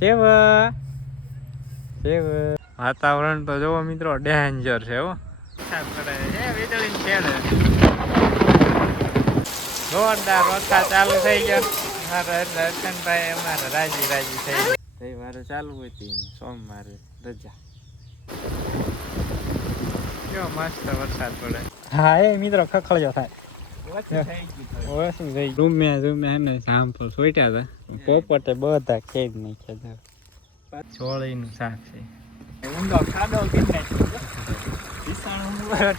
સેવ સેવ વાતાવરણ તો જોવો મિત્રો ડેન્જર છે હો. વીજળી છેડે જોરદાર વરસાદ ચાલુ થઈ ગયો. મારા દર્શનભાઈ અમારા રાજી રાજી થઈ ગયા. તહેવારો ચાલુ હતી સોમવારે રજા. કેવો મસ્ત વરસાદ પડે. હા એ મિત્રો ખખડ્યો થાય. રૂમે સાંપો સોટ્યા હતા પોપટે બધા ખેડ નાખ્યા. છોળીનું શાક છે. ઊંડો ખાડો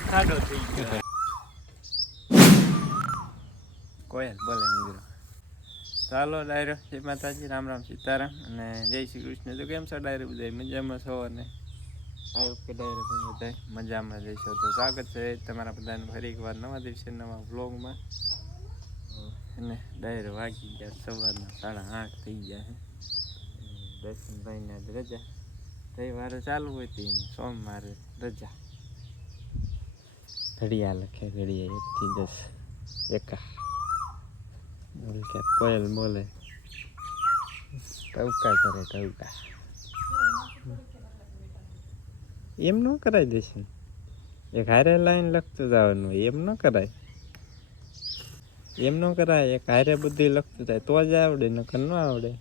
ખાડો થઈ ગયો. કોયલ બોલે મિત્રો. ચાલો ડાયરો જય માતાજી, રામ રામ સીતારામ અને જય શ્રી કૃષ્ણ. તો કેમ છો ડાયરો બધા મજામાં છો? અને ઓકે ડાયરો તમે બધા મજામાં જઈશો તો સ્વાગત છે તમારા બધાને ફરી એકવાર નવા દિવસે નવા વ્લોગમાં. અને ડાયરો વાગી ગયા સવારના 8:30 થઈ ગયા છે. દર્શનભાઈને આજ રજા. તહેવારો ચાલુ હતી સોમવારે રજા. ઘડિયા લખે ઘડિયા 1 થી 10 એકા. કોયલ બોલે ટવકા કરે ટવકા. એમ ન કરાય દેશે. એક હારે લાઈન લખતું જવાનું એમ ન કરાય. એમ ન કરાય. એક હારે બુદ્ધિ લખતું જાય તો જ આવડે, નકર ન આવડે.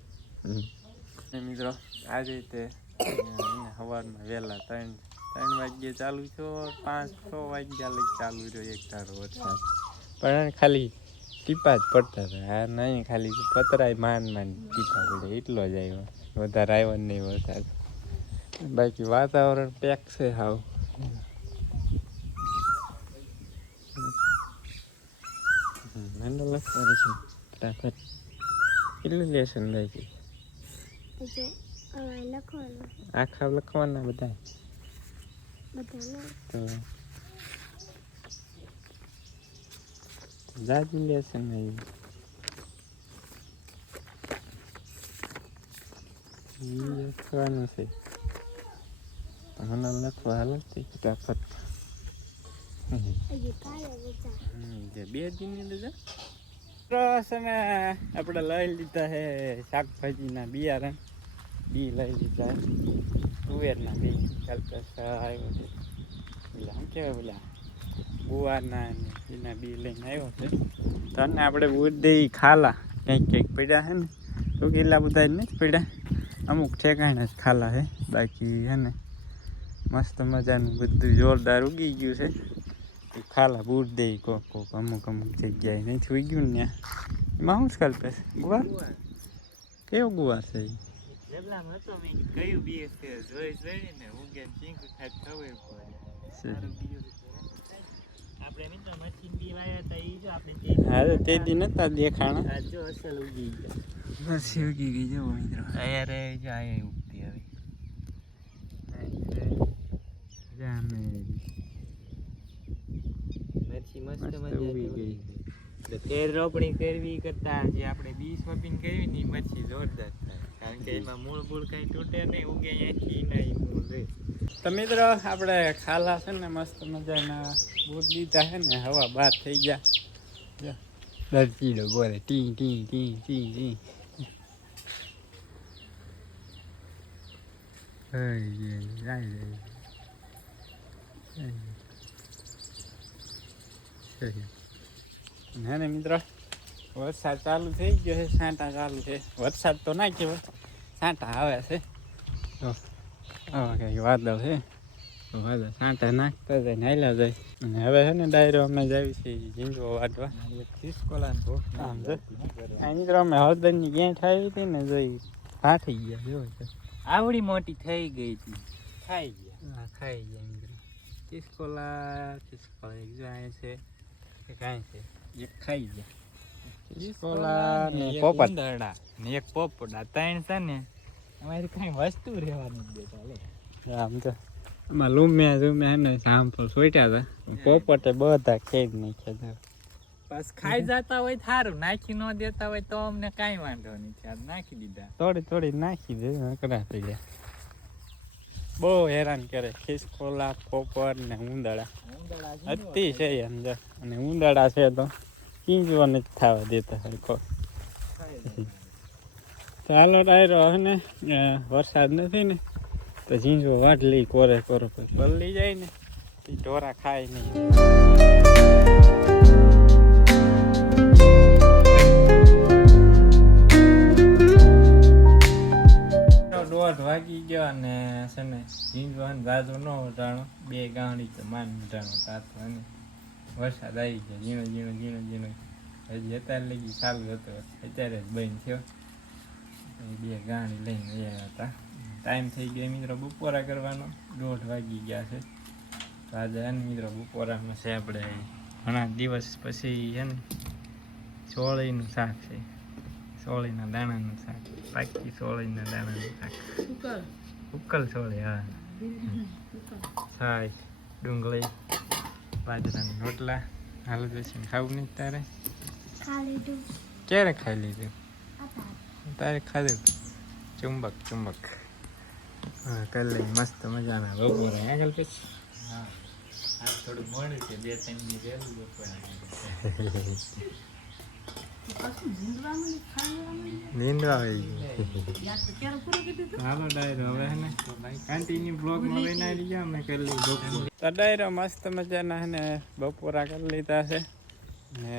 મિત્રો આ રીતે સવારમાં વહેલા 3 વાગ્યે ચાલુ થયો, 5-6 વાગ્યા લઈ ચાલુ રહ્યો એક ધારો વરસાદ. પણ ખાલી ટીપા જ પડતા હતા. આ નહીં ખાલી પતરાય માંડ ટીપા પડે એટલો જ આવ્યો. વધારે આવ્યો નહીં વરસાદ. બાકી વાતાવરણ પેક છે હાવ. માંડો લખવાનું છે ફટાફટ. કેટલું લેશન બાકી? આખા લખવાના બધા તો જાજુ લેશન નહીં. લખવાનું છે મને લખવા હાલતી ફટાફટ. 2 દિનની લીધા આપણે લઈ લીધા છે શાકભાજીના બિયારણ. બી લઈ લીધા તુવેરના બી. કલ્પેશ આવ્યો છે પેલા શું કહેવાય પેલા ગુવારના એના બી લઈને આવ્યો છે. તો ને આપણે ઉડે ખાલા કંઈક પડ્યા છે ને. તો કેટલા બધા જ નથી પડ્યા, અમુક ઠેકાણે જ ખાલા છે. બાકી છે ને મસ્ત મજાનું બધું જોરદાર ઉગી ગયું છે. ખાલા બૂટ દે કોક અમુક જગ્યાએ નથી ઉગ્યું ને ત્યાં. એમાં શું છે કલ્પેશ? ગુવાર? કેવો ગુવાર છે? હા તે દી નતા દેખાણા. ઉગી ગઈ જો મિત્રો. અહીંયા ઉગતી હવે. ફેર રોપણી કરવી કરતા જે આપણે બી શોપિંગ કરવી ને મચ્છી જોરદાર થાય. કારણ કે એમાં મૂળ કઈ તૂટે નહીં, ઉગે અહીંથી નહીં મૂળ રહે. તો મિત્રો આપણે ખાલા છે ને મસ્ત મજાના બૂટ લીધા છે ને હવા બહાર થઈ ગયા. દરચીડો બોલે T T T T T. ના ને મિત્રો વરસાદ ચાલુ થઈ ગયો છે. છાંટા ચાલુ છે. વરસાદ તો ના કહેવાય, છાંટા આવે છે. કંઈક વાદળ છે. વાદળ છાંટા નાખતા જાય ને હાલ્યા જાય. અને હવે છે ને ડાયરો અમે જાવી છે ઝીંગો વાટવા. મિત્રો અમે હળદરની ગેંઠ આવી હતી ને જોઈ ફાટી ગયા. જો આવડી મોટી થઈ ગઈ હતી. ખાઈ ગયા. ખાઈ ગયા મિત્રો. ખિસકોલા એક જાય છે કાંઈ છે એક ખાઈ ગયા. ખિસકોલા ને પોપટ ને એક પોપડા 3 છે ને. અમારી કઈ વસ્તુ રહેવાની જ દેતા. આમ તો એમાં લૂમ્યા ને સાંપો સોટ્યા હતા. પોપટે બધા ખેડ નાખ્યા. બસ ખાઈ જતા હોય સારું, નાખી ન દેતા હોય તો અમને કાંઈ વાંધો નહીં. નાખી દીધા થોડી નાખી દે. કડા થઈ ગયા. બહુ હેરાન કરે ખિસકોલા, પોપર ને ઉંદરડા. અતિ છે અંદર. અને ઉંદરડા છે તો ચીંજવા નથી થવા દેતા સરખો. ચાલો ડાયરો હે ને વરસાદ નથી ને તો ઝીંઝો વાટ લઈ કોરે કોરો પલળી જાય ને એ ઢોરા ખાય નહીં. 1:30 વાગી ગયો અને છે ને ઝીંઝવાનું જાજો ન ઉઠાણો 2 ગાંડી તો માન ઉઠાણો તાતો અને વરસાદ આવી ગયો ઝીણો ઝીણો ઝીણો ઝીણો હજી અત્યારે લગી ચાલુ હતો અત્યારે જ બંધ થયો. 2 ગાંડી લઈને આવ્યા હતા. ટાઈમ થઈ ગયો મિત્રો બપોરા કરવાનો 1:30 વાગી ગયા છે. તો આજે એને મિત્રો બપોરામાં છે આપણે ઘણા દિવસ પછી છે ને સોળીનું શાક છે. સોળીના દાણાનું શાક પાકી સોળીના દાણાનું શાક ઉકલ સોળી હા છાય ડુંગળી બાજરાના રોટલા હાલ બેસીને ખાવું નહીં તારે ક્યારે ખાઈ લીધું તારે ખાધું ચુંબક ચુંબક હા કરી લઈ મસ્ત મજાના બપોરે આગળ પછી હા આજ થોડું મોડું છે 2-3 મિનિટ રહેલું બપોરે નીંદવા આવી હાલો ડાયરો હવે હે ને કન્ટિન્યુ બ્લોગમાં બનાવી ગયા અમે કરી લીધું બપોર. તો ડાયરો મસ્ત મજાના ને બપોરા કરી લીધા છે ને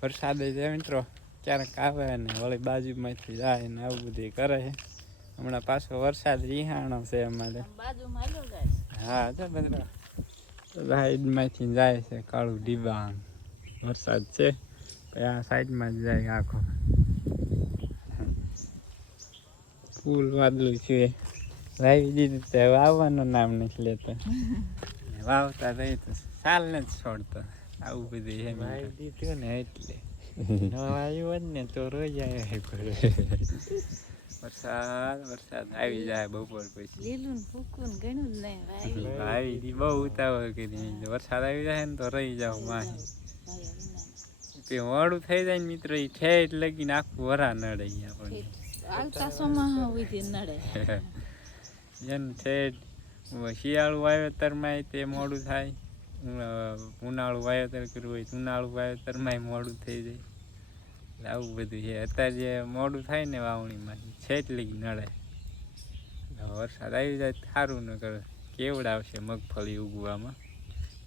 વરસાદ છે મિત્રો ક્યારેક આવે ને વળી બાજુમાંથી જાય ને આવું બધું કરે છે. હમણાં પાછો વરસાદ રીહાણો છે અમારે હા જો બધા સાઈડમાંથી જાય છે કાળું ડીબાંગ વરસાદ છે આ સાઈડમાં જ જાય આખો ફૂલ વાદળું છે વાવી દીધું તો હવે આવવાનું નામ નથી લેતા વાવતા રહી તો સાલ ને જ છોડતો આવું બધું છે વાવી દીધું ને એટલે ન આવ્યું હોત ને તો રોજ આવ્યા વરસાદ વરસાદ આવી જાય બપોર પછી આવી બહુ ઉતાવળ કરી વરસાદ આવી જાય ને તો રહી જાવ માહી મોડું થઈ જાય ને મિત્રો એ ઠેઠ લગીને આખું વરા નડે આપણને ઠેઠ શિયાળું વાવેતરમાં તે મોડું થાય ઉનાળું વાવેતર કરવું હોય ઉનાળું વાવેતરમાં મોડું થઈ જાય આવું બધું છે. અત્યારે જે મોડું થાય ને વાવણીમાં છેટ લગી નડે વરસાદ આવી જાય સારું ન કરે કેવડ આવશે મગફળી ઉગવામાં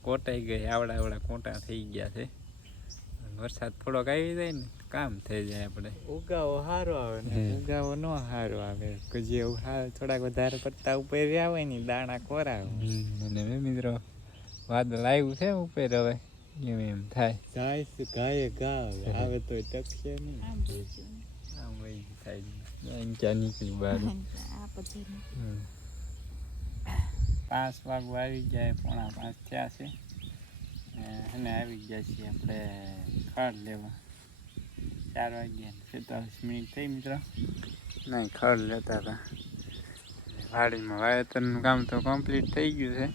કોટાઈ ગઈ આવડા કોટા થઈ ગયા છે. વરસાદ થોડોક આવી જાય ને કામ થઈ જાય આપણે ઉગાવો સારો આવે ને ઉગાવો ન સારો આવે કે જે થોડાક વધારે પડતા ઉપર આવે ને દાણા કોરાવે અને મિત્રો વાદળ આવ્યું છે ઉપર હવે એમ થાય જાય છે ગાયે ગા આવે તો ટકશે નહીં આમ વહી થાય ક્યાં નીકળી બહાર 5 વાગવા આવી જાય 4:45 થયા છે અને આવી ગયા છીએ આપણે ખડ લેવા 4:47 થઈ મિત્રો નહીં ખડ લેતા હતા વાડીમાં વાવેતરનું કામ તો કમ્પ્લીટ થઈ ગયું છે.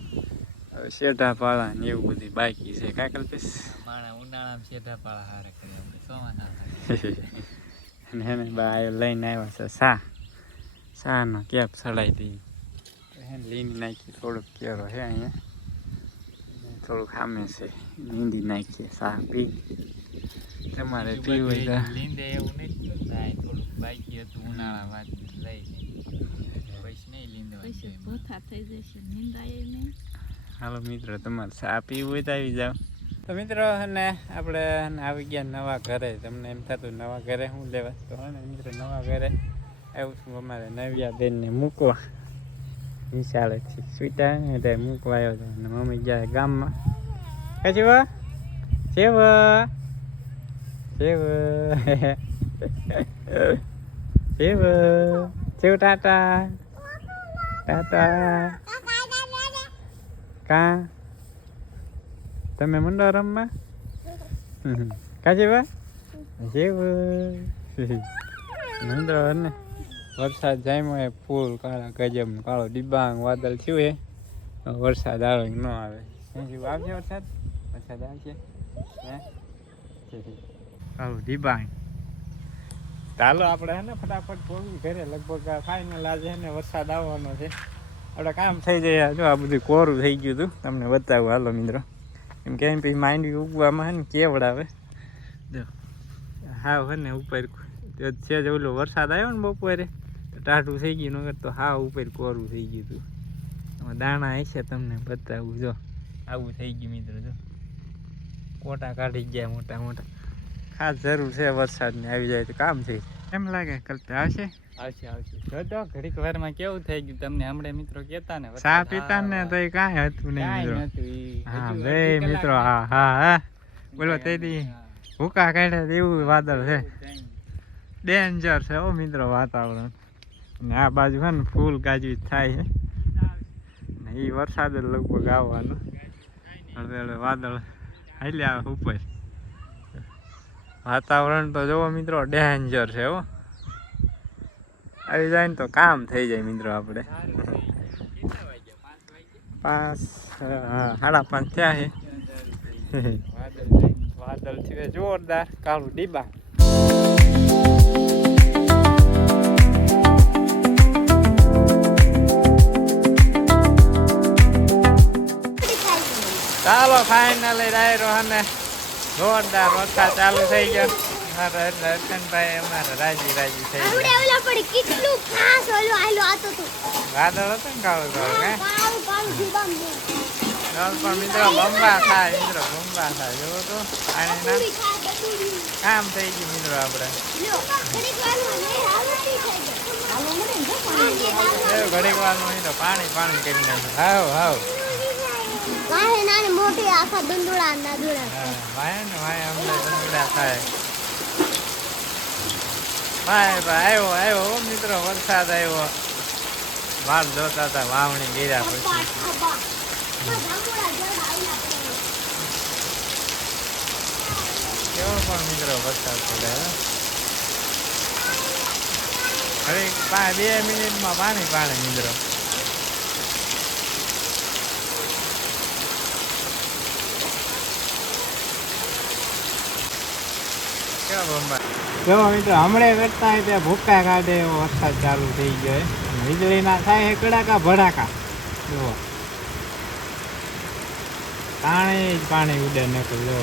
હવે શેઢા પાળા ને એવું બધું બાકી છે કાંઈ કલ્પેશ માણા ઉનાળામાં શેઢા પાળા હારા કરે આપણે સોવાના અને એને બા લઈને આવ્યા છે શાનો કેપ ચડાવી દઈએ એને લીંડી નાખી થોડોક કેરો છે અહીંયા થોડુંક સામે છે લીંડી નાખીએ સા પી તમારે પીવું હોય તો લીંડે એવું નહીં થાય થોડુંક બાકી હતું ઉનાળા વાત લઈ પૈસા નહીં લીંડવા થઈ જશે નીંદાય નહીં. હાલો મિત્રો તમારે સા પીવું હોય તો આવી જાઓ. તો મિત્રો અને આપણે આવી ગયા નવા ઘરે તમને એમ થતું નવા ઘરે શું લેવા તો ને મિત્રો નવા ઘરે આવું છું અમારે નવ્યા બેનને મૂકવા વિશાળેથી સ્વીટા ને એટલે મૂકવા આવ્યો હતો અને મમ્મી ગયા ગામમાં કચી વા સેવ સેવ સેવ સેવ ટાટા ટાટા કા તમે મંડો રમવા કાચી વા સેવ મંડો ને વરસાદ જામ્યો ફૂલ કાળા ગજબ કાળો ડિબાંગ વાદળ થયું હે વરસાદ આવે કે ન આવે આવશે વરસાદ વરસાદ આવશે હે આવું ડિબાંગ ચાલો આપણે હે ને ફટાફટ પહોંચી ઘરે લગભગ ફાઇનલ આજે હે ને વરસાદ આવવાનો છે આપણે કામ થઈ જાય જો આ બધું કોરું થઈ ગયું હતું તમને બતાવું હાલો મિત્રો એમ કેમ પછી માંડવી ઉગવામાં હે ને કેવડ આવે જો હાવ હે ને ઉપર છે જ ઓલો વરસાદ આવ્યો ને બપોરે તો ટાઢું થઈ ગયું, નગર તો હા ઉપર કોરું થઈ ગયું હતું. આમાં દાણા હશે તમને બતાવું, જો આવું થઈ ગયું મિત્રો, જો કોટા કાઢી ગયા મોટા મોટા. ખાસ જરૂર છે વરસાદની, આવી જાય તો કામ થઈ. એમ લાગે કલ્પે આવશે? આવશે આવશે. જો તો ઘડીક વારમાં કેવું થઈ ગયું તમને હમણાં મિત્રો કહેતા ને, ચા પીતા ને તો કાંઈ હતું નહીં મિત્રો. હા બે મિત્રો, હા હા હા બોલો તેથી ભૂકા કાઢ્યા એવું વાદળ છે, ડેન્જર છે ઓ મિત્રો વાતાવરણ. અને આ બાજુ છે ને ફૂલ ગાજવી થાય છે ને એ વરસાદ જ લગભગ આવવાનો. હવે વાદળ હાલ્યા આવે ઉપર. વાતાવરણ તો જોવો મિત્રો ડેન્જર છે હો, આવી જાય ને તો કામ થઈ જાય મિત્રો. આપણે 5:30 થયા છે. વાદળ છે જોરદાર, કાળું ડીબા. ચાલો ફાઇનલી ડાયરો અને જોરદાર વરસાદ ચાલુ થઈ ગયો. મારા એટલે હર્ષનભાઈ અમારે રાજી રાજી થઈ ગયા. વાદળ હતું ને કાળું કાળું પણ મિત્રો બંબા થાય, મિત્રો બંબા થાય. જોવો તો કામ થઈ ગયું મિત્રો. આપણે ઘડીક વારનું મિત્રો પાણી પાણી કરી નાખ્યું. હાવ હાવ મોટી આખા દંડોળા ના દોડા ભાઈ ને ભાઈ અમને દંડોળા થાય. ભાઈ ભાઈ આવ્યો આવ્યો મિત્રો, વરસાદ આવ્યો. વાળ જોતા હતા વાવણી ગીર્યા પછી. કેવો પણ મિત્રો વરસાદ પડે. હવે 2 મિનિટમાં પાણી પાણી મિત્રો. જો મિત્રો હમણાં કરતા હોય ત્યાં ભૂક્કા કાઢે એવો વરસાદ ચાલુ થઈ ગયો. વીજળીના થાય છે કડાકા ભડાકા. જો પાણી જ પાણી ઉડે નકર. જો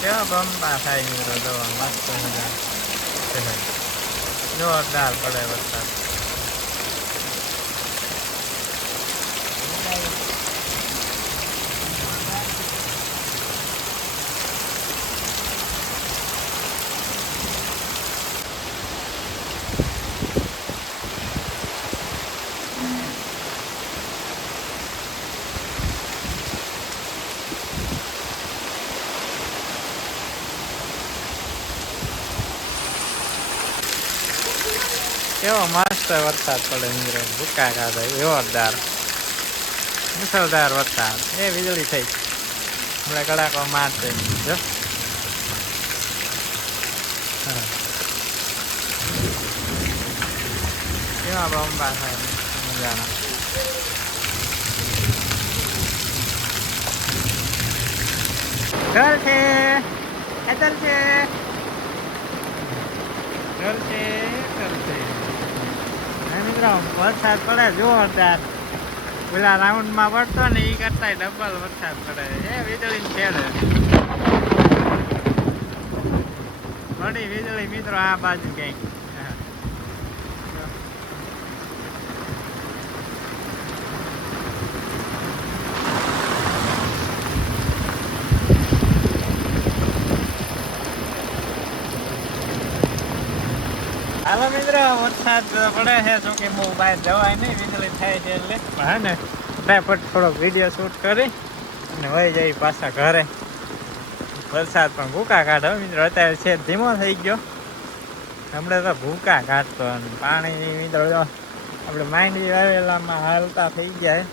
કેવા બંબા થાય મિત્રો. જો મસ્ત મજા જોરદાર પડે વરસાદ. કેવો મસ્ત વરસાદ પડે મિત્રો. ભૂકા કાઢે જોરદાર મુસળધાર વરસાદ. એ વીજળી થઈ હમણાં કડાકો મારશે. જો કેવા બંબા થાય મજાના. ઘર છે ખેતર છે ઘર છે ઘર છે. મિત્રો વરસાદ પડે જોરદાર. પેલા રાઉન્ડમાં પડતો ને એ કરતા ડબલ વરસાદ પડે. એ વીજળી છેડે પડી વીજળી મિત્રો આ બાજુ ક્યાંક. હાલો મિત્રો વરસાદ પડે છે, જો કે બહુ બહાર જવાય નહીં, વીજળી થાય છે એટલે. પણ હે ને ફટાફટ થોડોક વિડીયો શૂટ કરી અને વહી જાય પાછા ઘરે. વરસાદ પણ ભૂકા કાઢો મિત્રો. અત્યારે છે ધીમો થઈ ગયો, હમણાં તો ભૂકા કાઢતો. અને પાણી મિત્રો જો આપણે માંડવી વાવેલામાં હાલતા થઈ જાય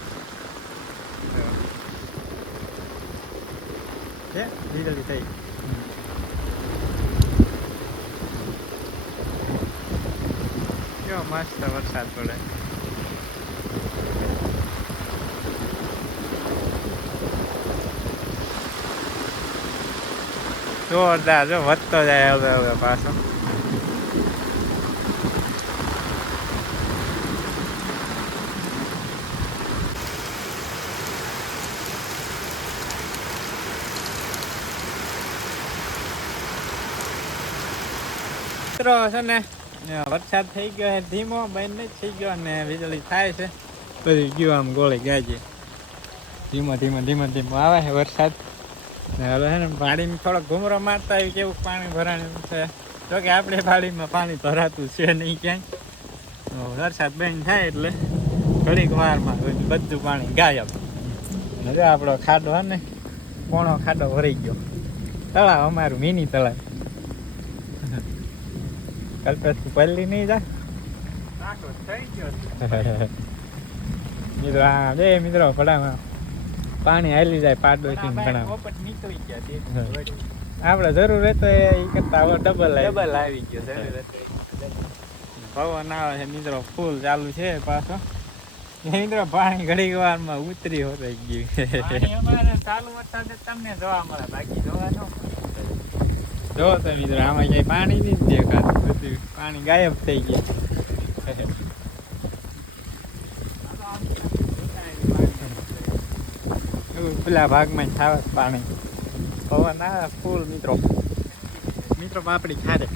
છે. વીજળી થઈ મસ્ત વરસાદ પડે. જોરદાર. જો વધતો જાય હવે હવે પાછો. મિત્રો છે ને વરસાદ થઈ ગયો છે ધીમો બંધ નથી થઈ ગયો અને વીજળી થાય છે બધું ગયું આમ ગોળી ગાય ધીમો ધીમો ધીમો ધીમો આવે છે વરસાદ ને હવે છે ને પાણીમાં થોડોક ઘૂમરો મારતા આવ્યું કેવું પાણી ભરાણું છે જોકે આપણે પાણીમાં પાણી ભરાતું છે નહીં ક્યાંય વરસાદ બંધ થાય એટલે ઘડીક વારમાં બધું પાણી ગાયબ અને જો આપણો ખાડો હે ને પોણો ખાડો ભરાઈ ગયો તળાવ અમારું મિની તળાવ કલ્પેશ પલ્લી નહીં જા મિત્રો હા બે મિત્રો પડામાં પાણી હાલી જાય પાડો ઘણા નીકળી ગયા આપણે જરૂર રહે તો એ કરતા ડબલ આવી ગયો પવન આવે છે મિત્રો ફૂલ ચાલુ છે પાછો મિત્રો પાણી ઘડી વારમાં ઉતરી હોઈ ગયું ચાલુ વરસાદ તમને જોવા મળે બાકી જોવા ન જો તો મિત્રો આમાં ક્યાંય પાણી નથી દેખાતું બધું પાણી ગાયબ થઈ ગયું પેલા ભાગમાં થાય પાણી પવન આવે ફૂલ મિત્રો મિત્રો પાપડી ખારે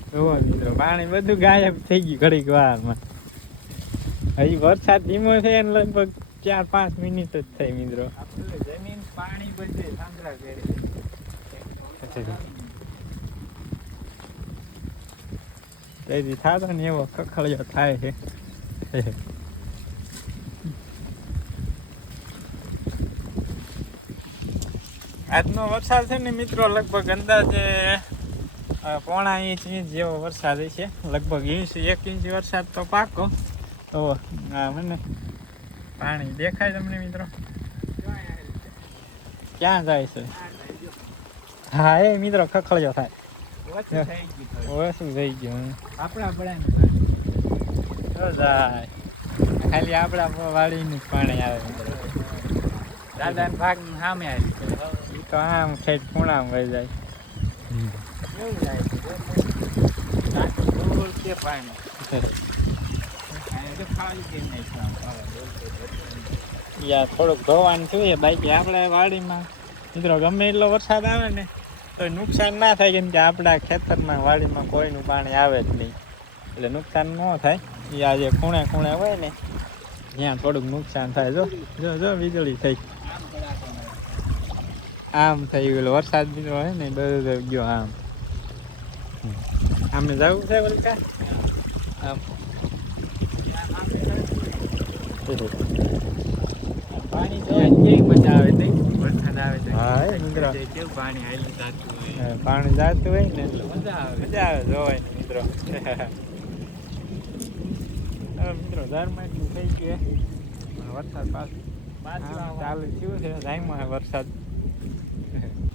મિત્રો પાણી બધું ગાયબ થઈ ગયું ઘડીક વારમાં હજી વરસાદ ધીમો છે ને લગભગ 4-5 મિનિટ જ થઈ મિત્રો જમીન પાણી બધે સાંભળા કરે તેથી થતો ને એવો ખખડ્યો થાય છે આજનો વરસાદ છે ને મિત્રો લગભગ અંદાજે 1.5 ઇંચ જેવો વરસાદ છે લગભગ 1 ઇંચ વરસાદ તો પાકો તો મને પાણી દેખાય તમને મિત્રો ક્યાં જાય છે હા એ મિત્રો ખખડ્યો થાય ઓછું થઈ ગયું આપણા જાય ખાલી આપણા વાડીનું જ પાણી આવે મિત્રો દાદાના ભાગ સામે આવી તો આમ ખેત ખૂણામાં વહી જાય એવું જાય છે પાણી યા થોડુંક ધોવાનું થયું બાકી આપણા વાડીમાં મિત્રો ગમે એટલો વરસાદ આવે ને તો નુકસાન ના થાય કેમ કે આપણા ખેતરમાં વાડીમાં કોઈનું પાણી આવે જ નહીં એટલે નુકસાન ન થાય એ આજે ખૂણે ખૂણે હોય ને ત્યાં થોડુંક નુકસાન થાય જો જો જો વીજળી થઈ આમ થઈ ગયેલો વરસાદ મિત્રો હોય ને બધો ગયો આમ આમને જવું છે વલકા આમ પાણી કેવી મજા આવે નહીં વરસાદ આવે હા મિત્રો કેવું પાણી હાલી જતું હોય પાણી જતું હોય ને એટલે મજા આવે જોવાય મિત્રો મિત્રો ધર્મમાં થઈ ગયું વરસાદ પાછું ચાલુ થયું છે ટાઈમમાં વરસાદ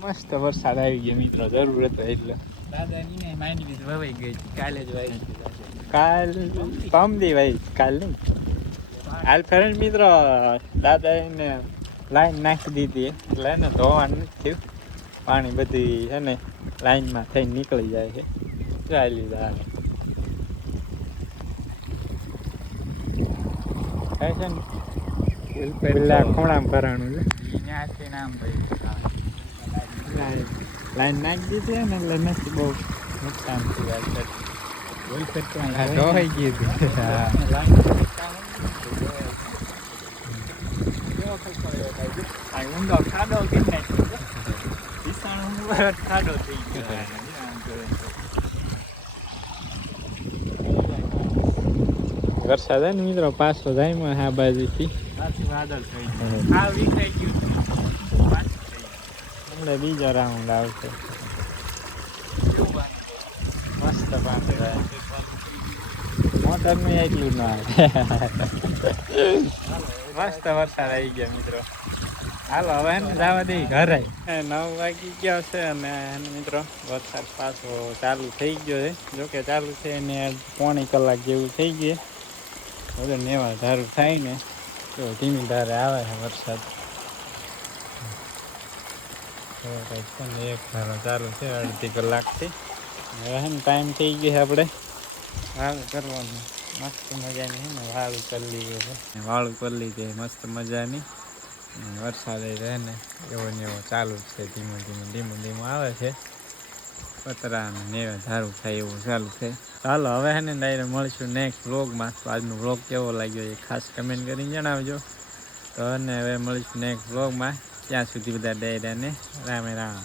મસ્ત વરસાદ આવી ગયો મિત્રો જરૂર હતો એટલે દાદાની માંડવી વવાઈ ગઈ કાલે જ વાઈ કાલ પમદી વાઈ કાલ નહીં હાલ ફેરન મિત્રો દાદા એને લાઈન નાખી દીધી એટલે એને ધોવાનું નથી થયું પાણી બધી છે ને લાઈનમાં થઈને નીકળી જાય છે ચાલી જાય છે ને પેલા ખૂણામાં ભરાણું છે ત્યાંથી નામ ભાઈ લાઈન નાખી દીધી ને એટલે નથી બહુ નુકસાન થયું ધોવાઈ ગયું ઊંડો ખાડો ખાડો થઈ ગયો વરસાદ ને મિત્રો પાછો જાય આ બાજુથી વાદળ થઈ ગયું વિખાઈ ગયું બીજો રાઉન્ડ આવશે મસ્ત પાણી મોટર નું એટલું ના આવે મસ્ત વરસાદ આવી ગયા મિત્રો હાલો હવે એને જવા દઈ ઘરે 9 વાગી ગયા છે અને મિત્રો વરસાદ પાછો ચાલુ થઈ ગયો છે જોકે ચાલુ છે ને 1.5 કલાક જેવું થઈ ગયું હવે નેવા ધારું થાય ને તો ધીમી ધારે આવે છે વરસાદ એક ધારો ચાલુ છે અડધી કલાકથી હવે ને ટાઈમ થઈ ગયો છે આપણે વાળું કરવાનું મસ્ત મજાની છે ને વાળું કરી લીધું છે વાળું કરી લીધી મસ્ત મજાની વરસાદ રહે ને એવો ને એવો ચાલુ જ છે, ધીમો આવે છે. પતરા ને ધારું થાય એવું ચાલુ છે. ચાલો હવે હે ને ડાયરેક્ટ મળીશું નેક્સ્ટ વ્લોગમાં. તો આજનો વ્લોગ કેવો લાગ્યો એ ખાસ કમેન્ટ કરીને જણાવજો. તો અને હવે મળીશું નેક્સ્ટ વ્લોગમાં. ત્યાં સુધી બધા ડાયરાને રામે રામ.